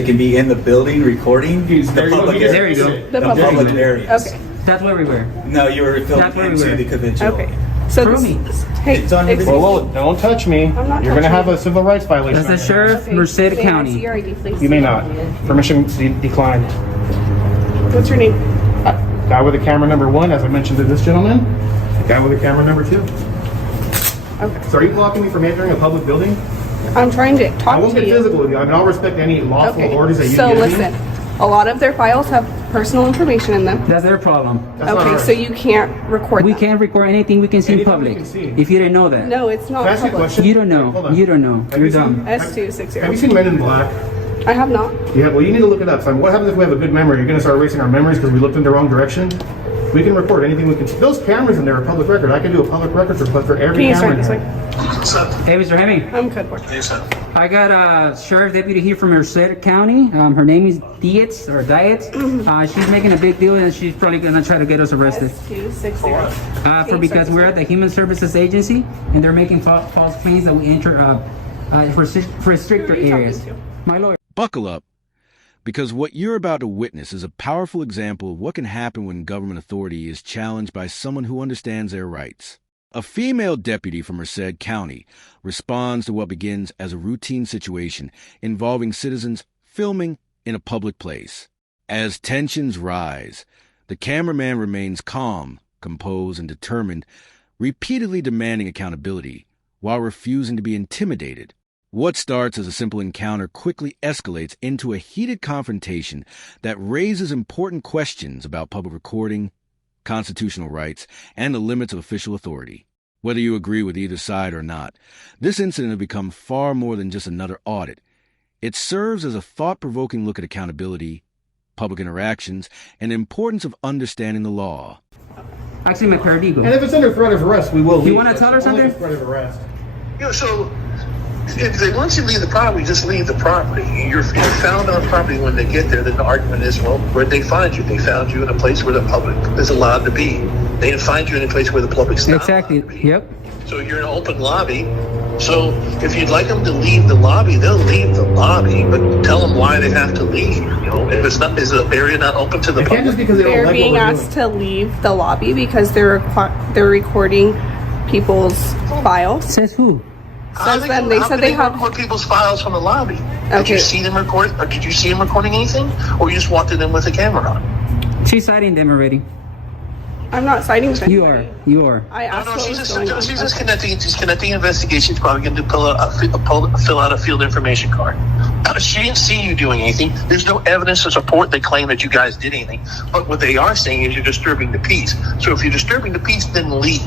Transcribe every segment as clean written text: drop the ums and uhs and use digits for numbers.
It can be in the building recording the public areas. There you go. The public areas. Okay. That's where we were. No, you were That's where filming we were. into the conventional. Okay. So Prove me. Hey, It's on your excuse video. me. Don't touch me. I'm not You're going to touching have you. a civil rights violation. That's the sheriff, Okay. Merced May I see County. your ID, please? You may not. Permission declined. What's your name? Guy with the camera number 1, as I mentioned to this gentleman. Guy with the camera number 2. Okay. So are you blocking me from entering a public building? I'm trying to I talk won't to get you. physical with you. I mean, I'll respect any lawful Okay. orders that you So give listen, me. a lot of their files have personal information in them. That's their problem. That's not Okay, ours. so you can't record We them. can't record anything we can see in Anything we public. can see. If you didn't know that. No, it's not Can I ask you a public. question? You don't Hold know. on. You don't know. Have You're you seen- dumb. S260. Have you seen Men in Black? I have not. Yeah, well, you need to look it up. So what happens if we have a good memory? You're going to start erasing our memories because we looked in the wrong direction? We can record anything we can. Those cameras in there are public record. I can do a public records request for every Can you camera start in this there. way? Hey, Mr. Hemming. I'm good. Boy. I got a sheriff deputy here from Merced County. Her name is Dietz or Dietz. She's making a big deal and she's probably gonna try to get us arrested. S260. Because we're at the Human Services Agency and they're making false claims that we enter for stricter Who are you talking areas. to? My lawyer. Buckle up, because what you're about to witness is a powerful example of what can happen when government authority is challenged by someone who understands their rights. A female deputy from Merced County responds to what begins as a routine situation involving citizens filming in a public place. As tensions rise, the cameraman remains calm, composed, and determined, repeatedly demanding accountability while refusing to be intimidated. What starts as a simple encounter quickly escalates into a heated confrontation that raises important questions about public recording, constitutional rights, and the limits of official authority. Whether you agree with either side or not, this incident has become far more than just another audit. It serves as a thought-provoking look at accountability, public interactions, and the importance of understanding the law. Actually, my paralegal. And if it's under threat of arrest, we will leave. You wanna tell her It's only something? for threat of arrest. So if they want you to leave the property, just leave the property. You're found on property when they get there. Then the argument is, well, where'd they find you? They found you in a place where the public is allowed to be. They didn't find you in a place where the public's not Exactly. allowed to be. Yep. So you're in an open lobby. So if you'd like them to leave the lobby, they'll leave the lobby, but tell them why they have to leave. You know, if it's not, is the area not open to the It can't just public? because they don't They're like being what we're asked doing. to leave the lobby because they're recording people's files. Says who? Says them. They said they have. record people's files from the lobby. Did Okay. you see them record? Or did you see them recording anything, or you just walked in them with a camera on? She's citing them already. I'm not citing them. You are. You are. I No, asked no, what she's was just, going on. she's just Okay. connecting. She's connecting investigation. She's probably going to fill out a field information card. She didn't see you doing anything. There's no evidence to support the claim that you guys did anything. But what they are saying is you're disturbing the peace. So if you're disturbing the peace, then leave.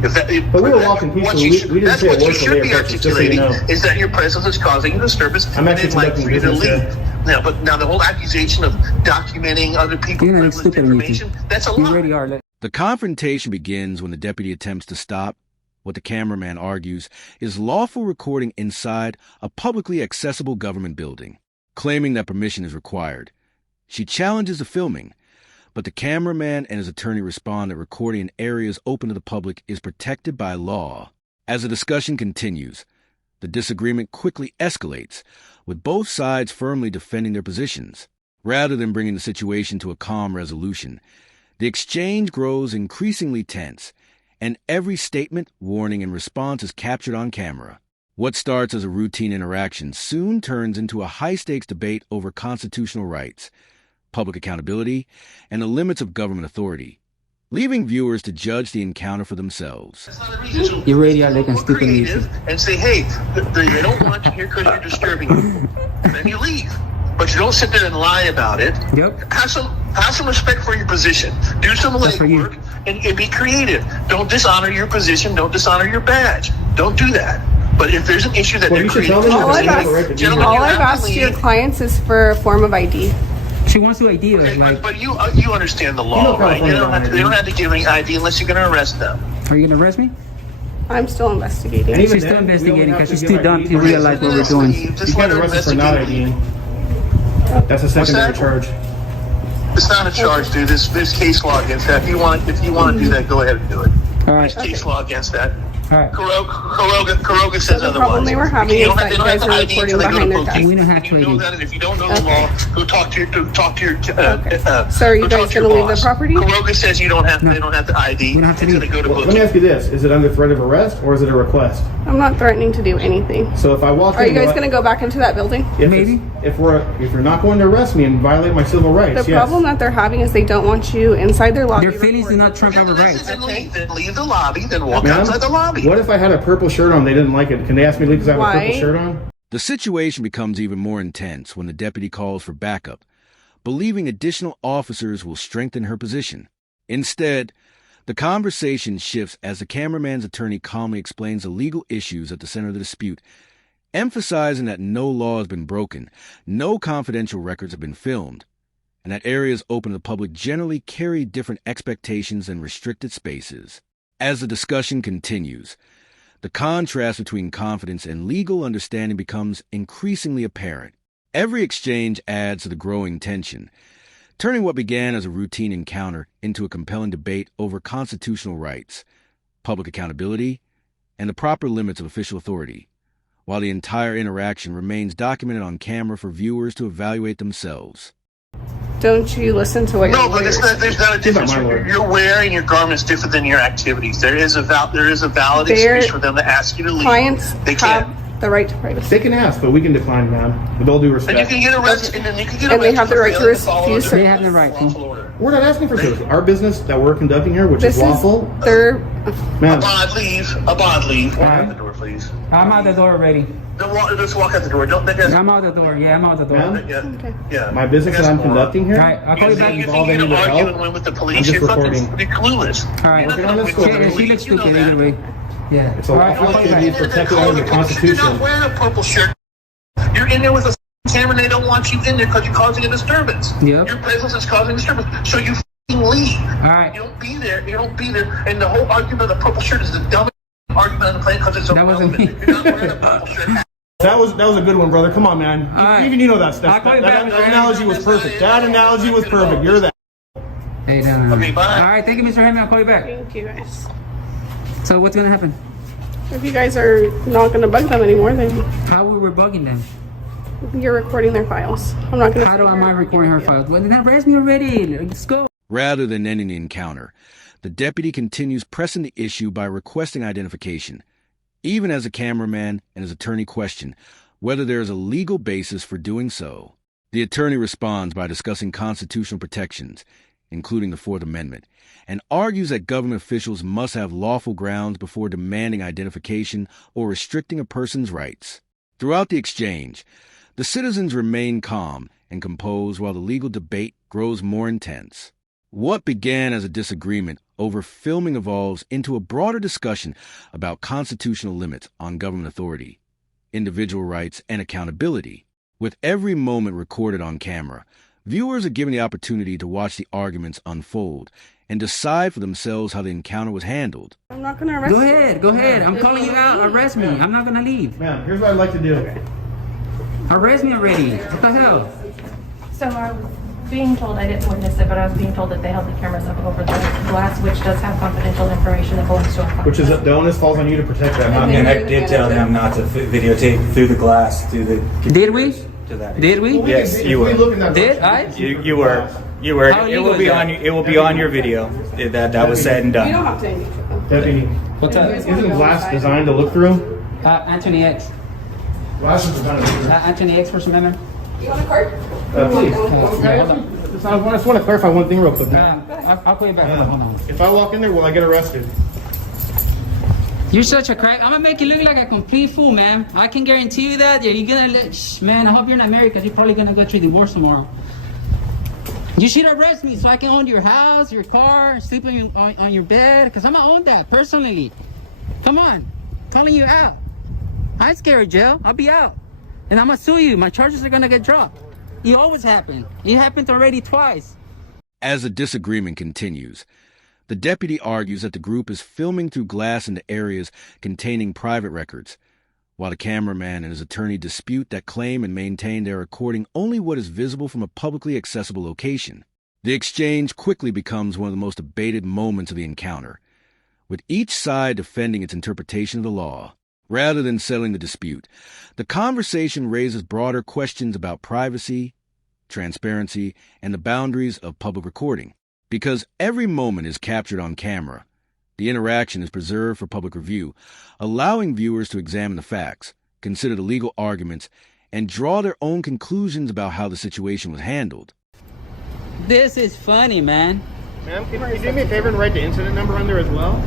But we were walking peacefully. We didn't that's say a what you word till should they be approached us, just so you articulating, know. is that your presence is causing a disturbance. I'm actually and they'd like conducting for you to business leave. Now the whole accusation of documenting other people's You're not privileged stupid or information, anything. that's a You lie. already are. The confrontation begins when the deputy attempts to stop what the cameraman argues is lawful recording inside a publicly accessible government building, claiming that permission is required. She challenges the filming, but the cameraman and his attorney respond that recording in areas open to the public is protected by law. As the discussion continues, the disagreement quickly escalates, with both sides firmly defending their positions. Rather than bringing the situation to a calm resolution, the exchange grows increasingly tense, and every statement, warning, and response is captured on camera. What starts as a routine interaction soon turns into a high-stakes debate over constitutional rights, public accountability, and the limits of government authority, leaving viewers to judge the encounter for themselves. That's not a reason. You already are making We're stupid creative music. and say, hey, they don't want you here because you're disturbing people. Then you leave. But you don't sit there and lie about it. Yep. Have some respect for your position. Do some That's for you. legwork and be creative. Don't dishonor your position. Don't dishonor your badge. Don't do that. But if there's an issue that Well, they're you should creating, tell them All I've that asked- they have the right to be Gentlemen, here. All you I've have to asked your leave. clients is for a form of ID. She wants to ID us. Okay, Like, but you understand the law, right? They don't have to give any ID unless you're going to arrest them. are you gonna arrest me? I'm still investigating. And even She's still then, we investigating only have because to she's give too dumb ID to for- realize what we're doing. You Just can't let her arrest us for not investigate. IDing. That's a secondary that? charge. It's not a charge, dude. There's case law against that. If you want to do that, go ahead and do it. All right. There's case law against that. All right. Kuroga says the otherwise. problem they were having You is don't that they you don't guys have are to ID recording until they go to behind their Pokey. desks. We don't have You to know ID. that, and if you don't know the Okay. law, go talk to your So are you go guys talk to your gonna leave the boss. property? Kuroga says you don't have they don't have to ID We don't have to until they leave. go to Well, let me Pokey. ask you this: is it under threat of arrest or is it a request? I'm not threatening to do anything. So if I walk Are in, you guys will I- gonna go back into that building? If Maybe. if you're not going to arrest me and violate my civil rights, The yes. problem that they're having is they don't want you inside their lobby. Their feelings do recording. not trump our rights. Then leave the lobby, then walk Ma'am, outside the lobby. what if I had a purple shirt on? They didn't like it. Can they ask me to leave because I have a Why? purple shirt on? The situation becomes even more intense when the deputy calls for backup, believing additional officers will strengthen her position. Instead, the conversation shifts as the cameraman's attorney calmly explains the legal issues at the center of the dispute, emphasizing that no law has been broken, no confidential records have been filmed, and that areas open to the public generally carry different expectations than restricted spaces. As the discussion continues, the contrast between confidence and legal understanding becomes increasingly apparent. Every exchange adds to the growing tension, turning what began as a routine encounter into a compelling debate over constitutional rights, public accountability, and the proper limits of official authority, while the entire interaction remains documented on camera for viewers to evaluate themselves. Don't you listen to what No, your but lawyers there's not a difference. my lawyer. You're wearing your garments different than your activities. There is a valid Their excuse for them to ask you to leave. clients They can't. have the right to privacy. They can ask, but we can decline, ma'am. With all due And you respect. can get arrested, and then you can get And they arrested have the for right to failing follow refuse the They have the right to. lawful order. We're not asking for service. Our business that we're conducting here, which This is lawful, is their. ma'am. A bond leave. Walk out the door, please. I'm out the door already. Just walk out the door. Don't make us. I'm out the door. Yeah, I'm out the door. Ma'am? Yeah. Okay. Yeah. My business that I'm conducting here. All right, I'll call you back. You Involve think you're any gonna with argue help? and win with the I'm police? just You're recording. fucking clueless. All right. You're not Working on gonna this win story. with the She looks police. You know stupid that. either way. Yeah. It's a All right, lawful I'll call you activity back. protected under the You're Constitution. not wearing a purple shirt. You're in there with a camera and they don't want you in there because you're causing a disturbance. Yep. Your presence is causing a disturbance. So you fucking leave. All right. You don't be there. You don't be there. And the whole argument of the purple shirt is the dumbest argument on the planet because it's That wasn't irrelevant. me. You're not wearing a purple shirt. That was a good one, brother. Come on, man. All right. Even you know that I'll stuff. call you back, That man. analogy was perfect. That analogy was perfect. You're that. Hey, no. Okay, bye. All right, thank you, Mr. Hammond. I'll call you back. Thank you guys. So what's gonna happen? If you guys are not gonna bug them anymore, then How we were bugging them? you're recording their files. I'm not gonna. How do sit am here I and recording her argue with files? Well, then arrest me already. Let's go. Rather than ending the encounter, the deputy continues pressing the issue by requesting identification, even as the cameraman and his attorney question whether there is a legal basis for doing so. The attorney responds by discussing constitutional protections, including the Fourth Amendment, and argues that government officials must have lawful grounds before demanding identification or restricting a person's rights. Throughout the exchange, the citizens remain calm and composed while the legal debate grows more intense. What began as a disagreement over filming evolves into a broader discussion about constitutional limits on government authority, individual rights, and accountability. With every moment recorded on camera, viewers are given the opportunity to watch the arguments unfold and decide for themselves how the encounter was handled. I'm not gonna arrest Go you. ahead, go ahead. I'm calling you out. Arrest me. I'm not gonna leave. Ma'am, here's what I'd like to do. Arrest me already. What the hell? So I was being told, I didn't witness it, but I was being told that they held the cameras up over the glass, which does have confidential information that belongs to our client. Which is the onus falls on you to protect that, not me. And I did tell them not to videotape through the glass, through the. Did we? To that. Did we? Yes, you If we were. look in that Did direction, I? You were. You were. How It legal will is be that? on. It will be on your video. That was said and You don't done. have to engage with them. Deputy, What's up? isn't glass designed to look through? Anthony X. Glass is designed to look through. Anthony X, First Amendment. You want a card? Please. Yeah, hold on. I just want to clarify one thing real quick. I'll call you back. Hold on. If I walk in there, will I get arrested? You're such a crack. I'm gonna make you look like a complete fool, man. I can guarantee you that. You're gonna look, man. I hope you're not married because you're probably gonna go through divorce tomorrow. You should arrest me so I can own your house, your car, sleep on your bed, because I'm gonna own that personally. Come on, calling you out. I ain't scared of jail. I'll be out, and I'm gonna sue you. My charges are gonna get dropped. It always happen. It happened already twice. As the disagreement continues, the deputy argues that the group is filming through glass into areas containing private records, while the cameraman and his attorney dispute that claim and maintain they are recording only what is visible from a publicly accessible location. The exchange quickly becomes one of the most debated moments of the encounter, with each side defending its interpretation of the law. Rather than settling the dispute, the conversation raises broader questions about privacy, transparency, and the boundaries of public recording. Because every moment is captured on camera, the interaction is preserved for public review, allowing viewers to examine the facts, consider the legal arguments, and draw their own conclusions about how the situation was handled. This is funny, man. Ma'am, can you do me a favor and write the incident number on there as well?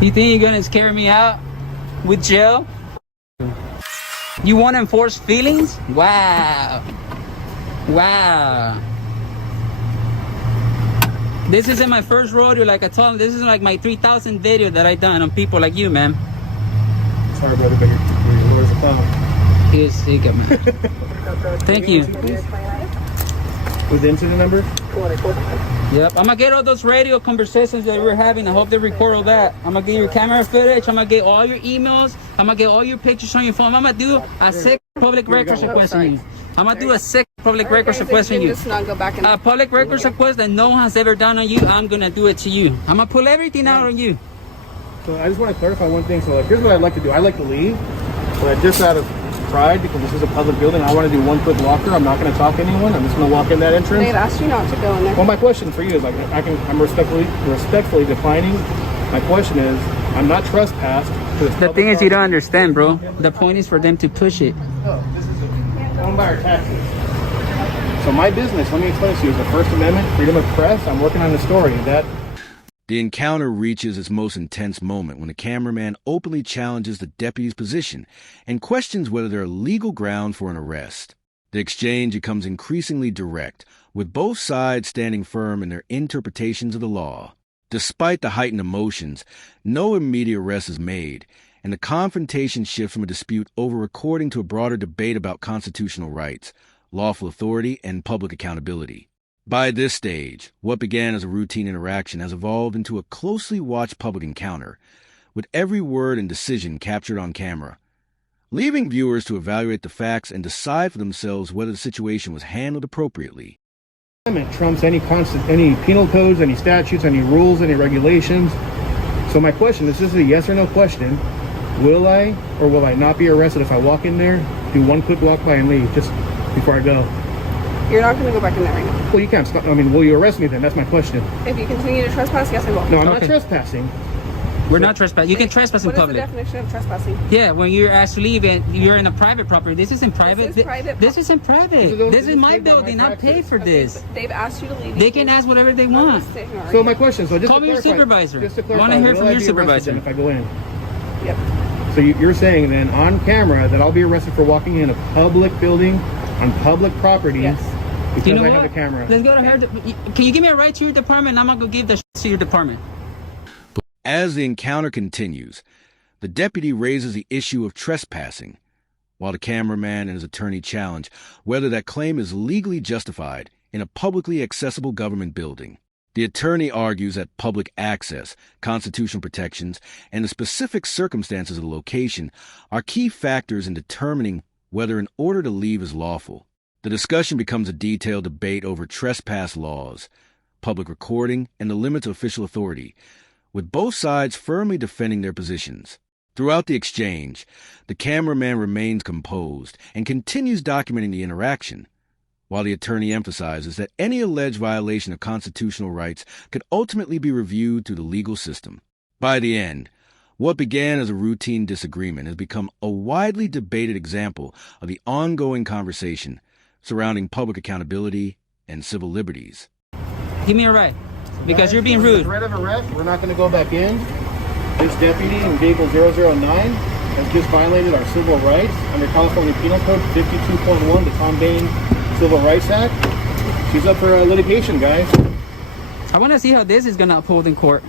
You think you're gonna scare me out with jail? You want to enforce feelings? Wow. Wow. This isn't my first rodeo, like I told him. This is like my 3,000 video that I done on people like you, man. Sorry, brother, but your lawyer's a clown. He is sick, man. Thank you. With the incident number? Yep, I'm gonna get all those radio conversations that we're having. I hope they record all that. I'm gonna get your camera footage. I'm gonna get all your emails. I'm gonna get all your pictures on your phone. I'm gonna do a sick public records request on you. I'm gonna do a sick public records request on you. Just not go back in. A public records request that no one has ever done on you. I'm gonna do it to you. I'm gonna pull everything out on you. So I just want to clarify one thing. So here's what I'd like to do. I'd like to leave, but just out of pride, because this is a public building, I want to do one quick walker. I'm not going to talk to anyone. I'm just going to walk in that entrance. They've asked you not to go in there. Well, my question for you is, like, I'm respectfully defining. My question is, I'm not trespassed. The thing is, you don't understand, bro. The point is for them to push it. Oh, this is owned by our taxes. So my business, let me explain to you, is the First Amendment, freedom of press. I'm working on the story that. The encounter reaches its most intense moment when the cameraman openly challenges the deputy's position and questions whether there are legal grounds for an arrest. The exchange becomes increasingly direct, with both sides standing firm in their interpretations of the law. Despite the heightened emotions, no immediate arrest is made, and the confrontation shifts from a dispute over recording to a broader debate about constitutional rights, lawful authority, and public accountability. By this stage, what began as a routine interaction has evolved into a closely watched public encounter, with every word and decision captured on camera, leaving viewers to evaluate the facts and decide for themselves whether the situation was handled appropriately. Trumps any penal codes, any statutes, any rules, any regulations. So my question is, this is a yes or no question. Will I or will I not be arrested if I walk in there, do one quick walk by and leave just before I go? You're not going to go back in there right now. Well, you can't stop. I mean, will you arrest me then? That's my question. If you continue to trespass, yes, I will. No, I'm not Okay. trespassing. We're not trespassing. You can trespass in What is the public. definition of trespassing? Yeah, when you're asked to leave and you're in a private property. This isn't private. This is private This isn't private. This is my building. I paid for this. They've asked you to leave. They can ask whatever they want. So my question, so just Call to me your clarify, supervisor. Just to I wanna clarify, hear will from I your be arrested supervisor. then if I go in? Yep. So you're saying then on camera that I'll be arrested for walking in a public building on public property Yes. because You know I what? have a camera. Let's go to her. Can you give me a ride to your department? I'm gonna go give the to your department. As the encounter continues, the deputy raises the issue of trespassing, while the cameraman and his attorney challenge whether that claim is legally justified in a publicly accessible government building. The attorney argues that public access, constitutional protections, and the specific circumstances of the location are key factors in determining whether an order to leave is lawful. The discussion becomes a detailed debate over trespass laws, public recording, and the limits of official authority, with both sides firmly defending their positions. Throughout the exchange, the cameraman remains composed and continues documenting the interaction, while the attorney emphasizes that any alleged violation of constitutional rights could ultimately be reviewed through the legal system. By the end, what began as a routine disagreement has become a widely debated example of the ongoing conversation surrounding public accountability and civil liberties. Give me a ride, because you're being rude. Threat of arrest, we're not going to go back in. This deputy in vehicle 009 has just violated our civil rights under California Penal Code 52.1, the Tom Bain Civil Rights Act. She's up for litigation, guys. I want to see how this is gonna uphold in court.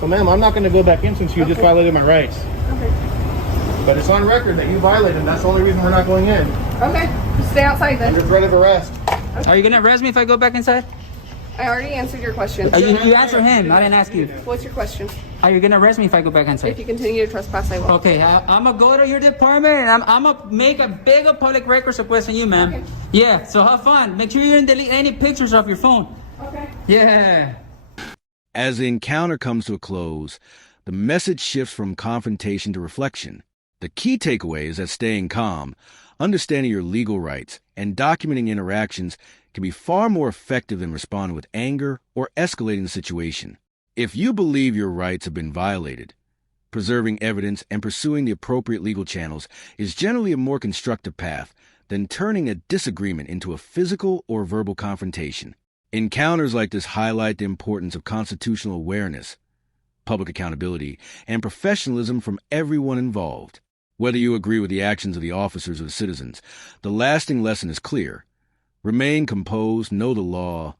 So, ma'am, I'm not going to go back in since you just violated my rights. Okay. But it's on record that you violated, and that's the only reason we're not going in. Okay. Stay outside then. Under threat of arrest. Are you gonna arrest me if I go back inside? I already answered your question. You answer him. I didn't ask you. What's your question? Are you gonna arrest me if I go back inside? If you continue to trespass, I will. Okay, I'm gonna go to your department and I'm gonna make a big public records request on you, ma'am. Okay. Yeah, so have fun. Make sure you didn't delete any pictures off your phone. Okay. Yeah. As the encounter comes to a close, the message shifts from confrontation to reflection. The key takeaway is that staying calm, understanding your legal rights, and documenting interactions can be far more effective than responding with anger or escalating the situation. If you believe your rights have been violated, preserving evidence and pursuing the appropriate legal channels is generally a more constructive path than turning a disagreement into a physical or verbal confrontation. Encounters like this highlight the importance of constitutional awareness, public accountability, and professionalism from everyone involved. Whether you agree with the actions of the officers or the citizens, the lasting lesson is clear. Remain composed, know the law,